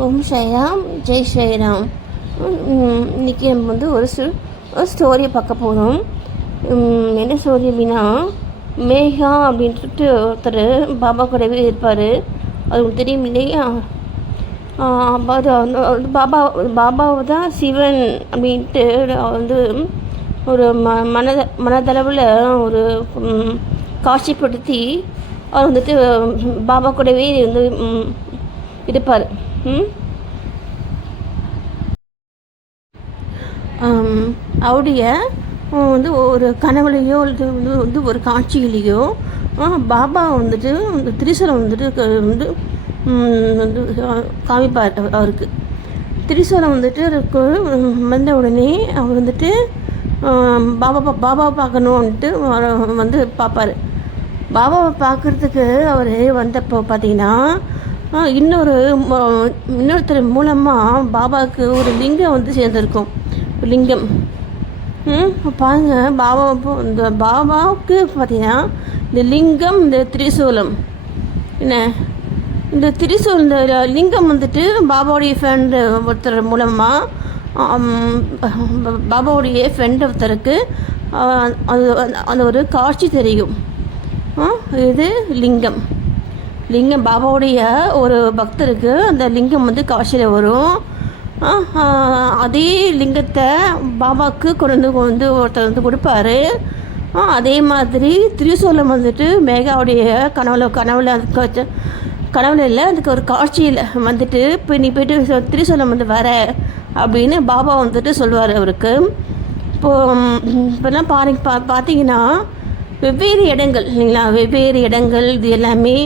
ஓம் ஸ்ரீராம், ஜெய் ஸ்ரீராம். இன்றைக்கி நம்ம வந்து ஒரு ஸ்டோரியை பார்க்க போகிறோம். என்ன ஸ்டோரி அப்படின்னா, மேகா அப்படின்ட்டு ஒருத்தர் பாபா கூடவே இருப்பார். அது உங்களுக்கு தெரியும் இல்லையா? அது பாபாவை தான் சிவன் அப்படின்ட்டு வந்து ஒரு மனதளவில் ஒரு காட்சிப்படுத்தி அவர் வந்துட்டு பாபா கூடவே வந்து இருப்பார். அவருடைய வந்து ஒரு கனவுலையோ அல்லது வந்து ஒரு காட்சியிலையோ பாபா வந்துட்டு இந்த திரிசூலம் வந்துட்டு வந்து காமிப்பார். அவருக்கு திரிசூலம் வந்துட்டு வந்த உடனே அவர் வந்துட்டு பாபாவை பார்க்கணுன்ட்டு வந்து பார்ப்பார். பாபாவை பார்க்குறதுக்கு அவர் வந்தப்போ பார்த்தீங்கன்னா, இன்னொருத்தர் மூலமாக பாபாவுக்கு ஒரு லிங்கம் வந்து சேர்ந்துருக்கும். லிங்கம் பாருங்க, இந்த பாபாவுக்கு பார்த்தீங்கன்னா இந்த லிங்கம், இந்த திரிசூலம் என்ன, இந்த திரிசூலம், இந்த லிங்கம் வந்துட்டு பாபாவுடைய ஃப்ரெண்டு ஒருத்தர் மூலமாக பாபாவுடைய ஃப்ரெண்ட் ஒருத்தருக்கு அந்த ஒரு காட்சி தெரியும். இது லிங்கம் பாபாவுடைய ஒரு பக்தருக்கு அந்த லிங்கம் வந்து காட்சியில் வரும். அதே லிங்கத்தை பாபாவுக்கு கொண்டு வந்து ஒருத்தர் வந்து கொடுப்பாரு. அதே மாதிரி திரிசூலம் வந்துட்டு மேகாவுடைய கனவுல இல்லை, அதுக்கு ஒரு காட்சியில் வந்துட்டு இப்போ நீ போய்ட்டு திரிசூலம் வந்து வர அப்படின்னு பாபா வந்துட்டு சொல்லுவார் அவருக்கு. இப்போலாம் பார்த்தீங்கன்னா வெவ்வேறு இடங்கள் இல்லைங்களா, வெவ்வேறு இடங்கள், இது எல்லாமே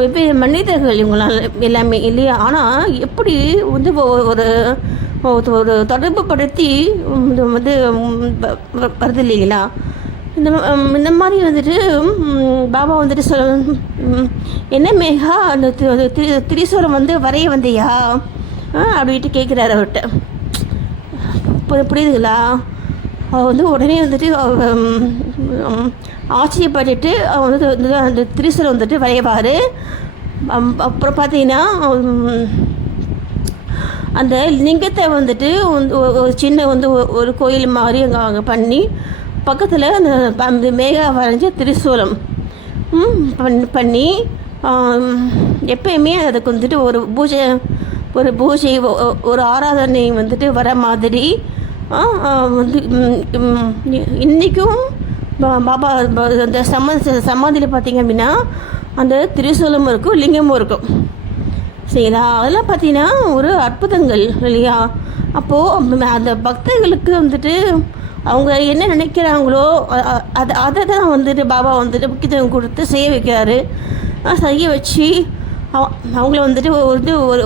வெவ்வேறு மனிதர்கள் இவங்களால் எல்லாமே இல்லையா. ஆனால் எப்படி வந்து ஒரு தொடர்பு படுத்தி வந்து வருது இல்லைங்களா. இந்த மாதிரி வந்துட்டு பாபா வந்துட்டு என்ன மேகா, அந்த திரிசூலம் வந்து வரைய வந்தியா அப்படின்ட்டு கேட்குறாரு அவர்கிட்ட. புரியுதுங்களா? வந்து உடனே வந்துட்டு ஆச்சரியப்பட்டுட்டு வந்து அந்த திரிசூலம் வந்துட்டு வரைவார். அப்புறம் பார்த்தீங்கன்னா அந்த லிங்கத்தை வந்துட்டு ஒரு சின்ன வந்து ஒரு கோயில் மாதிரி அங்கே பண்ணி பக்கத்தில் அந்த மேகா வரைஞ்ச திரிசூலம் பண்ணி எப்பயுமே அதுக்கு வந்துட்டு ஒரு பூஜை ஒரு ஆராதனை வந்துட்டு வர மாதிரி வந்து இன்றைக்கும் பாபா அந்த சமாதியில் பார்த்திங்க அப்படின்னா அந்த திரிசூலமும் இருக்கும், லிங்கமும் இருக்கும். சரிங்களா? அதெல்லாம் பார்த்தீங்கன்னா ஒரு அற்புதங்கள் இல்லையா. அப்போது அந்த பக்தர்களுக்கு வந்துட்டு அவங்க என்ன நினைக்கிறாங்களோ அதை தான் வந்துட்டு பாபா வந்துட்டு முக்கியத்துவம் கொடுத்து செய்ய வைக்கிறாரு. செய்ய வச்சு அவங்கள வந்துட்டு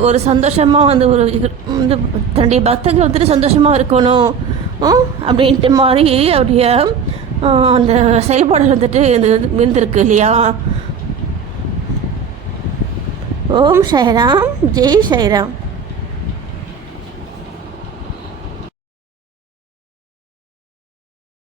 ஒரு சந்தோஷமாக வந்து வந்து தன்னுடைய பக்தர்கள் வந்துட்டு சந்தோஷமாக இருக்கணும் அப்படின்ட்டு மாதிரி அவருடைய அந்த செயல்பாடு வந்துட்டு இருந்திருக்கு இல்லையா. ஓம் ஸ்ரீராம், ஜெய் ஸ்ரீராம்.